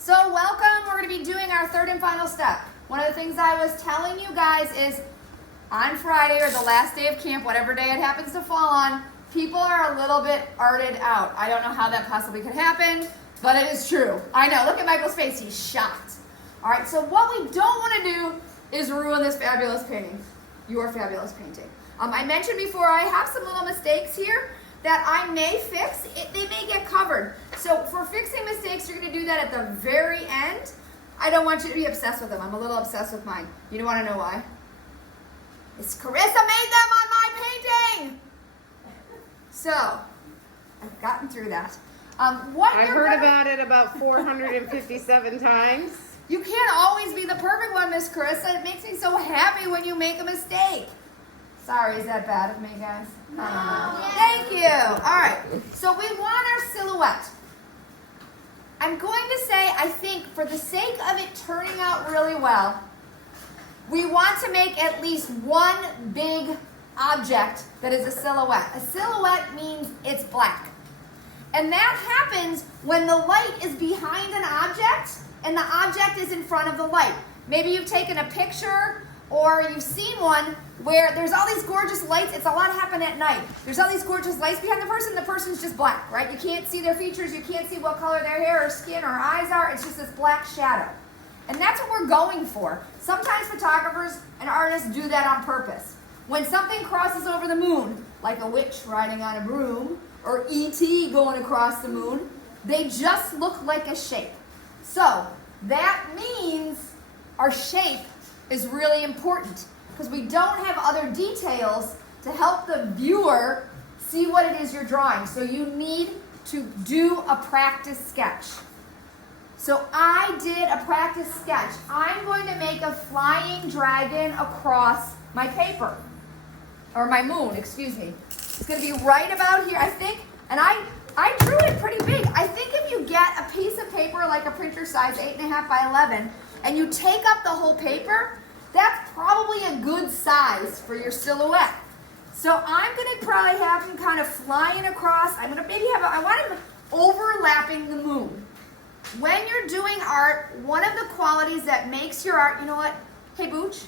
So welcome, we're going to be doing our third and final step. One of the things I was telling you guys is on Friday or the last day of camp, whatever day it happens to fall on, people are a little bit arted out. I don't know how that possibly could happen, but it is true. I know, look at Michael's face, he's shocked. All right, so what we don't want to do is ruin this fabulous painting, your fabulous painting. I mentioned before I have some little mistakes here that I may fix. They may get covered. So for fixing mistakes, you're going to do that at the very end. I don't want you to be obsessed with them. I'm a little obsessed with mine. You don't want to know why? It's Carissa made them on my painting. So I've gotten through that. I heard about it about 457 times. You can't always be the perfect one, Miss Carissa. It makes me so happy when you make a mistake. Sorry, is that bad of me, guys? No. Thank you. All right. So we want our silhouette. I'm going to say, I think, for the sake of it turning out really well, we want to make at least one big object that is a silhouette. A silhouette means it's black. And that happens when the light is behind an object and the object is in front of the light. Maybe you've taken a picture or you've seen one where there's all these gorgeous lights. It's a lot happen at night. There's all these gorgeous lights behind the person's just black, right? You can't see their features, you can't see what color their hair or skin or eyes are. It's just this black shadow. And that's what we're going for. Sometimes photographers and artists do that on purpose. When something crosses over the moon, like a witch riding on a broom, or E.T. going across the moon, they just look like a shape. So that means our shape is really important because we don't have other details to help the viewer see what it is you're drawing. So you need to do a practice sketch. So I did a practice sketch. I'm going to make a flying dragon across my paper, or my moon, excuse me. It's going to be right about here, I think, and I drew it pretty big. I think if you get a piece of paper like a printer size 8.5 by 11, and you take up the whole paper, that's probably a good size for your silhouette. So I'm going to probably have him kind of flying across. I'm going to maybe have, I want him overlapping the moon. When you're doing art, one of the qualities that makes your art, you know what? Hey, Booch.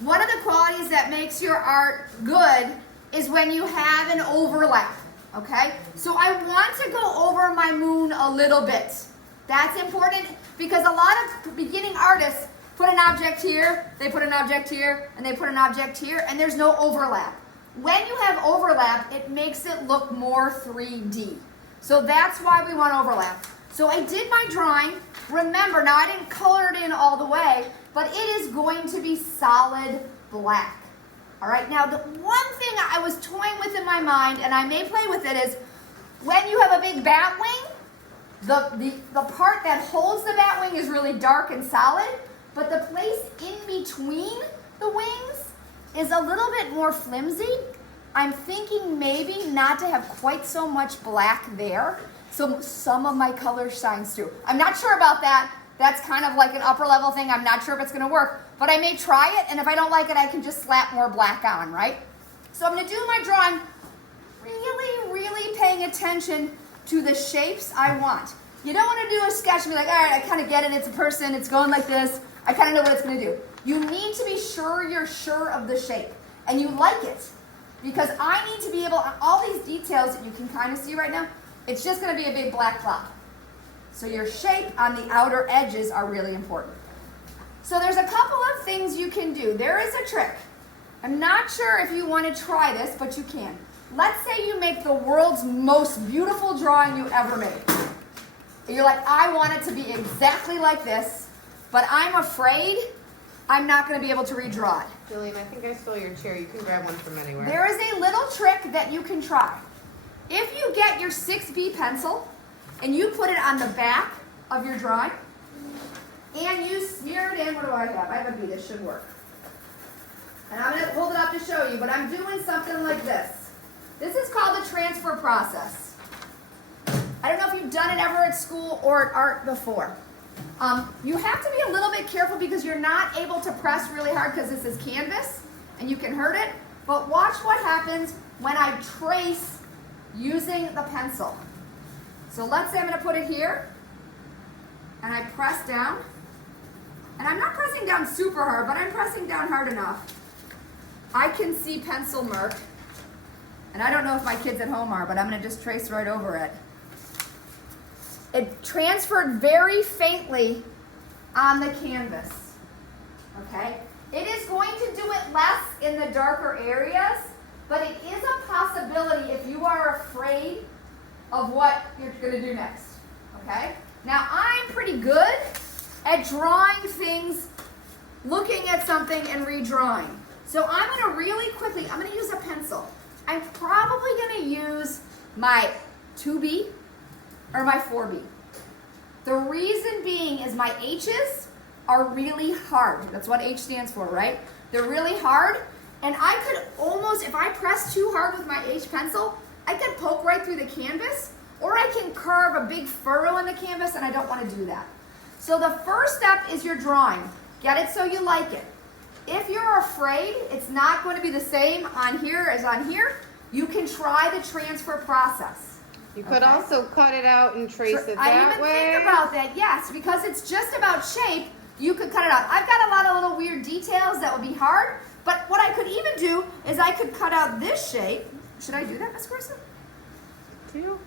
One of the qualities that makes your art good is when you have an overlap, okay? So I want to go over my moon a little bit. That's important because a lot of beginning artists put an object here, they put an object here, and they put an object here, and there's no overlap. When you have overlap, it makes it look more 3D. So that's why we want overlap. So I did my drawing. Remember, now I didn't color it in all the way, but it is going to be solid black. All right, now the one thing I was toying with in my mind, and I may play with it, is when you have a big bat wing, the part that holds the bat wing is really dark and solid, but the place in between the wings is a little bit more flimsy. I'm thinking maybe not to have quite so much black there, so some of my color shines through. I'm not sure about that. That's kind of like an upper level thing. I'm not sure if it's going to work, but I may try it, and if I don't like it, I can just slap more black on, right? So I'm going to do my drawing really paying attention to the shapes I want. You don't want to do a sketch and be like, all right, I kind of get it. It's a person. It's going like this. I kind of know what it's going to do. You need to be sure you're sure of the shape, and you like it, because I need to be able, all these details that you can kind of see right now, it's just going to be a big black cloud. So your shape on the outer edges are really important. So there's a couple of things you can do. There is a trick. I'm not sure if you want to try this, but you can. Let's say you make the world's most beautiful drawing you ever made. You're like, I want it to be exactly like this, but I'm afraid I'm not going to be able to redraw it. Jillian, I think I stole your chair. You can grab one from anywhere. There is a little trick that you can try. If you get your 6B pencil and you put it on the back of your drawing and you smear it in, what do I have? I have a B, this should work. And I'm going to hold it up to show you, but I'm doing something like this. This is called the transfer process. I don't know if you've done it ever at school or at art before. You have to be a little bit careful because you're not able to press really hard because this is canvas and you can hurt it. But watch what happens when I trace using the pencil. So let's say I'm going to put it here, and I press down. And I'm not pressing down super hard, but I'm pressing down hard enough. I can see pencil mark. And I don't know if my kids at home are, but I'm going to just trace right over it. It transferred very faintly on the canvas. Okay? It is going to do it less in the darker areas, but it is a possibility if you are afraid of what you're going to do next. Okay? Now, I'm pretty good at drawing things, looking at something and redrawing. So I'm going to really quickly, I'm going to use a pencil. I'm probably going to use my 2B or my 4B. The reason being is my H's are really hard. That's what H stands for, right? They're really hard, and I could almost, if I press too hard with my H pencil, I could poke right through the canvas, or I can carve a big furrow in the canvas, and I don't want to do that. So the first step is your drawing. Get it so you like it. If you're afraid it's not going to be the same on here as on here, you can try the transfer process. You could also cut it out and trace it that way. I even think about that, yes, because it's just about shape, you could cut it out. I've got a lot of little weird details that would be hard, but what I could even do is I could cut out this shape. Should I do that, Miss Carson? Too.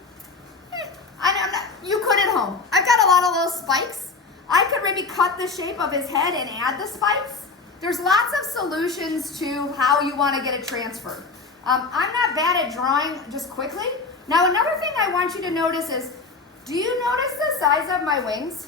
You could at home. I've got a lot of little spikes. I could maybe cut the shape of his head and add the spikes. There's lots of solutions to how you want to get it transferred. I'm not bad at drawing just quickly. Now another thing I want you to notice is, do you notice the size of my wings?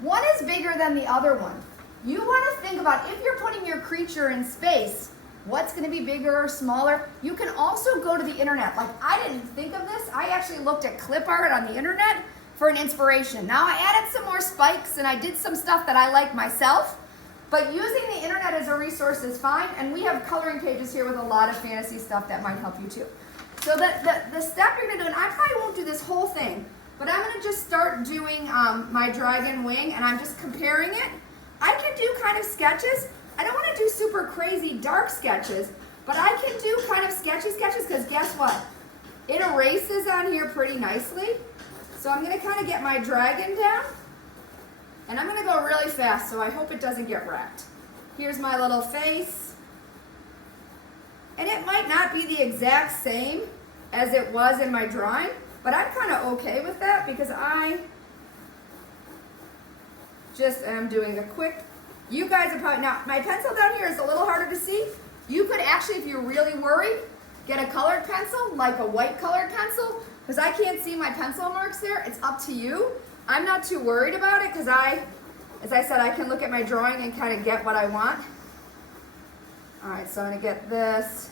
One is bigger than the other one. You want to think about if you're putting your creature in space, what's going to be bigger or smaller? You can also go to the internet. Like, I didn't think of this. I actually looked at clip art on the internet for an inspiration. Now I added some more spikes and I did some stuff that I like myself, but using the internet as a resource is fine, and we have coloring pages here with a lot of fantasy stuff that might help you too. So the step you're going to do, and I probably won't do this whole thing, but I'm going to just start doing my dragon wing, and I'm just comparing it. I can do kind of sketches. I don't want to do super crazy dark sketches, but I can do kind of sketchy sketches, because guess what? It erases on here pretty nicely. So I'm going to kind of get my dragon down, and I'm going to go really fast, so I hope it doesn't get wrecked. Here's my little face. And it might not be the exact same as it was in my drawing, but I'm kind of okay with that because I just am doing a quick, you guys are probably, now my pencil down here is a little harder to see. You could actually, if you're really worried, get a colored pencil, like a white colored pencil, because I can't see my pencil marks there. It's up to you. I'm not too worried about it because as I said, I can look at my drawing and kind of get what I want. All right, so I'm going to get this.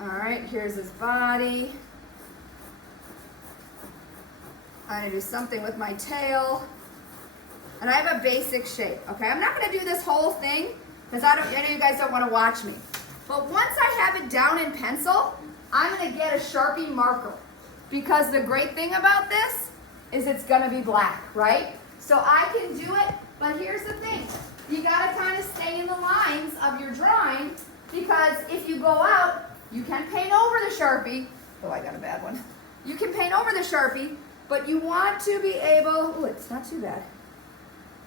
All right, here's his body. I'm going to do something with my tail. And I have a basic shape, okay? I'm not going to do this whole thing because I know you guys don't want to watch me. But once I have it down in pencil, I'm going to get a Sharpie marker, because the great thing about this is it's going to be black, right? So I can do it, but here's the thing. You got to kind of stay in the lines of your drawing, because if you go out, you can paint over the Sharpie. Oh, I got a bad one. You can paint over the Sharpie, but you want to be able, oh, it's not too bad.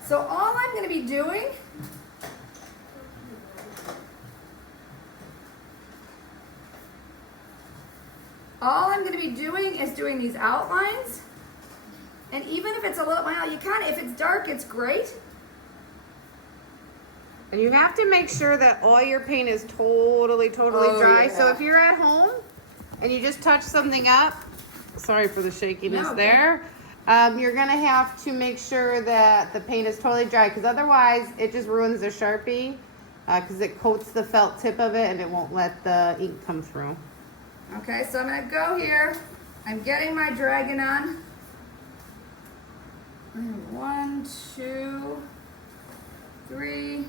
So all I'm going to be doing is doing these outlines. And even if it's a little, well, you kind of, if it's dark, it's great. And you have to make sure that all your paint is totally dry. Yeah. So if you're at home and you just touch something up, sorry for the shakiness there, you're gonna have to make sure that the paint is totally dry, because otherwise it just ruins the Sharpie, because it coats the felt tip of it and it won't let the ink come through. Okay, so I'm gonna go here. I'm getting my dragon on. 1, 2, 3.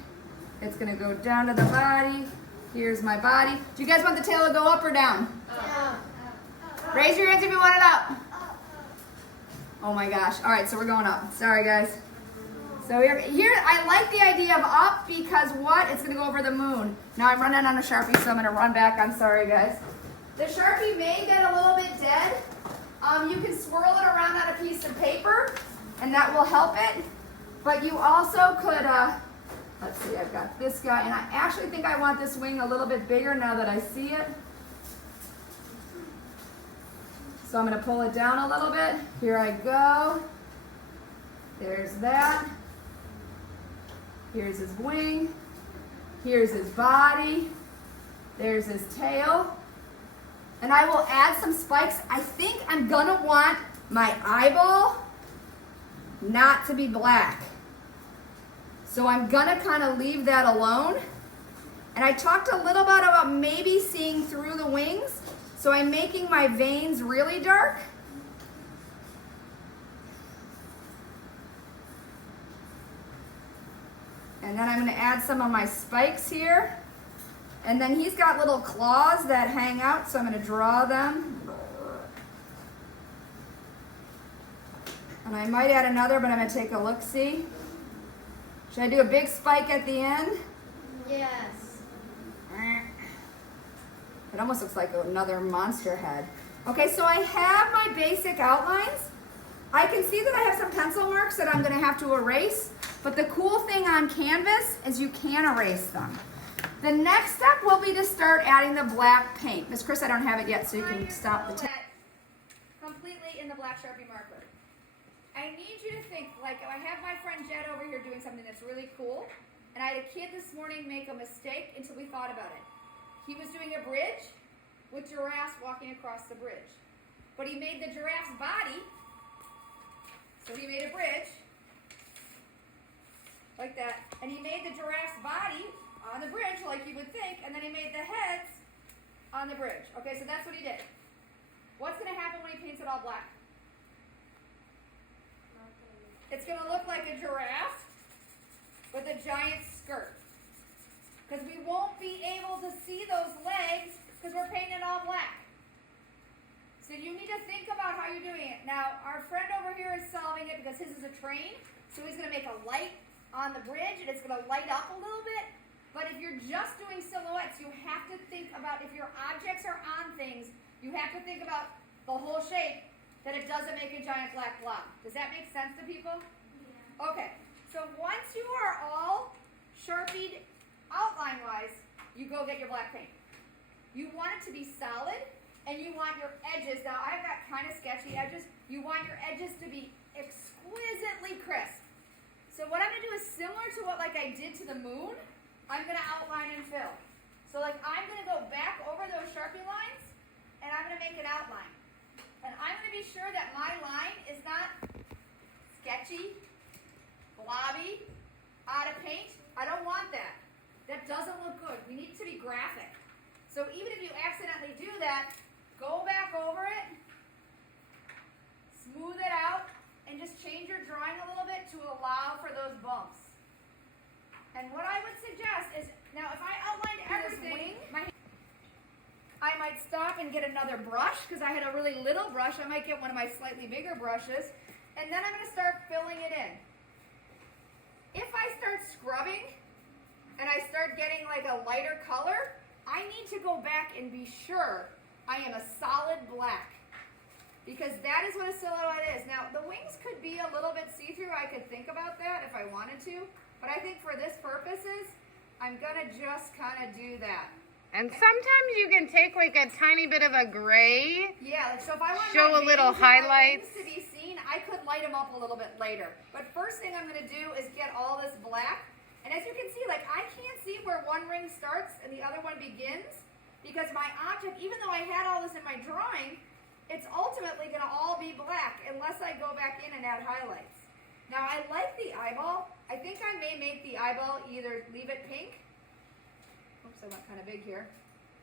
It's gonna go down to the body. Here's my body. Do you guys want the tail to go up or down? Up. Raise your hands if you want it up. Oh my gosh. All right, so we're going up. Sorry, guys. So here, I like the idea of up because what? It's gonna go over the moon. Now I'm running on a Sharpie, so I'm gonna run back. I'm sorry, guys. The Sharpie may get a little bit dead. You can swirl it around on a piece of paper, and that will help it. But you also could, let's see, I've got this guy, and I actually think I want this wing a little bit bigger now that I see it. So I'm gonna pull it down a little bit. Here I go. There's that. Here's his wing. Here's his body. There's his tail. And I will add some spikes. I think I'm gonna want my eyeball not to be black. So I'm gonna kind of leave that alone. And I talked a little bit about maybe seeing through the wings. So I'm making my veins really dark. And then I'm gonna add some of my spikes here. And then he's got little claws that hang out, so I'm gonna draw them. And I might add another, but I'm gonna take a look-see. Should I do a big spike at the end? Yes. It almost looks like another monster head. Okay, so I have my basic outlines. I can see that I have some pencil marks that I'm gonna have to erase, but the cool thing on canvas is you can erase them. The next step will be to start adding the black paint. Miss Chris, I don't have it yet, so you can stop the tape. Completely in the black Sharpie marker. I need you to think, like I have my friend Jed over here doing something that's really cool, and I had a kid this morning make a mistake until we thought about it. He was doing a bridge with giraffes walking across the bridge. But he made the giraffe's body, so he made a bridge, like that, and he made the giraffe's body on the bridge like you would think, and then he made the heads on the bridge. Okay, so that's what he did. What's going to happen when he paints it all black? It's going to look like a giraffe with a giant skirt. Because we won't be able to see those legs because we're painting it all black. So you need to think about how you're doing it. Now, our friend over here is solving it because his is a train. So he's going to make a light on the bridge and it's going to light up a little bit. But if you're just doing silhouettes, you have to think about, if your objects are on things, you have to think about the whole shape, that it doesn't make a giant black blob. Does that make sense to people? Yeah. Okay, so once you are all Sharpied outline-wise, you go get your black paint. You want it to be solid, and you want your edges, now I've got kind of sketchy edges, you want your edges to be exquisitely crisp. So what I'm going to do is similar to what like I did to the moon, I'm going to outline and fill. So like I'm going to go back over those Sharpie lines, and I'm going to make an outline. And I'm going to be sure that my line is not sketchy, blobby, out of paint. I don't want that. That doesn't look good. We need it to be graphic. So even if you accidentally do that, go back over it, smooth it out, and just change your drawing a little bit to allow for those bumps. And what I would suggest is, now if I outlined everything, I might stop and get another brush, because I had a really little brush. I might get one of my slightly bigger brushes, and then I'm going to start filling it in. If I start scrubbing, and I start getting like a lighter color, I need to go back and be sure I am a solid black. Because that is what a silhouette is. Now, the wings could be a little bit see-through. I could think about that if I wanted to. But I think for this purposes, I'm going to just kind of do that. And sometimes you can take like a tiny bit of a gray. Yeah, so if I want show my a little veins and my highlights wings to be seen, I could light them up a little bit later. But first thing I'm going to do is get all this black. And as you can see, like I can't see where one ring starts and the other one begins because my object, even though I had all this in my drawing, it's ultimately going to all be black unless I go back in and add highlights. Now I like the eyeball. I think I may make the eyeball either leave it pink. Oops, I went kind of big here.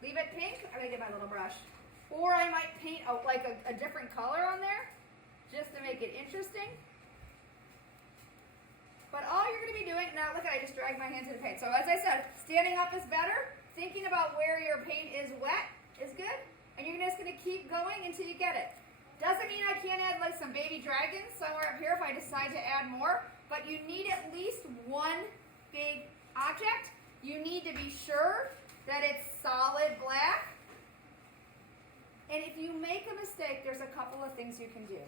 Leave it pink. I'm going to get my little brush. Or I might paint a different color on there just to make it interesting. But all you're going to be doing, now look at, I just dragged my hand to the paint. So as I said, standing up is better. Thinking about where your paint is wet is good. And you're just going to keep going until you get it. Doesn't mean I can't add like some baby dragons somewhere up here if I decide to add more. but you need at least one big object. You need to be sure that it's solid black. And if you make a mistake, there's a couple of things you can do.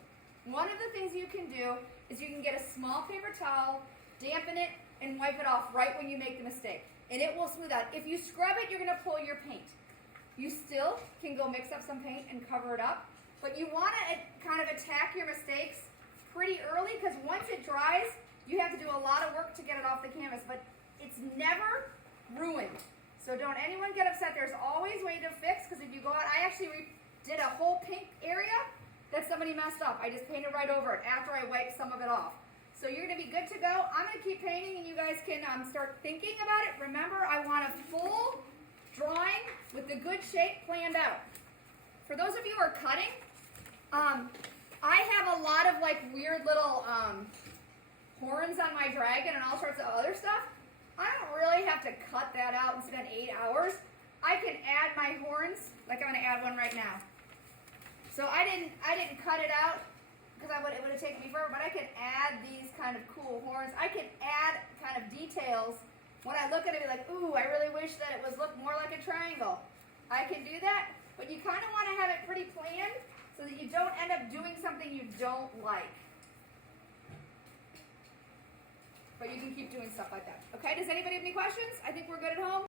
One of the things you can do is you can get a small paper towel, dampen it, and wipe it off right when you make the mistake. And it will smooth out. If you scrub it, you're going to pull your paint. You still can go mix up some paint and cover it up, but you want to kind of attack your mistakes pretty early, because once it dries, you have to do a lot of work to get it off the canvas, but it's never ruined. So don't anyone get upset. There's always a way to fix, because if you go out, I actually did a whole pink area that somebody messed up. I just painted right over it after I wiped some of it off. So you're going to be good to go. I'm going to keep painting, and you guys can start thinking about it. Remember, I want a full drawing with the good shape planned out. For those of you who are cutting, I have a lot of like weird little horns on my dragon and all sorts of other stuff. I don't really have to cut that out and spend 8 hours. I can add my horns, like I'm going to add one right now. So I didn't cut it out because it would have taken me forever, but I can add these kind of cool horns. I can add kind of details. When I look at it, be like, ooh, I really wish that it was look more like a triangle. I can do that, but you kind of want to have it pretty planned so that you don't end up doing something you don't like. But you can keep doing stuff like that. Okay, does anybody have any questions? I think we're good at home.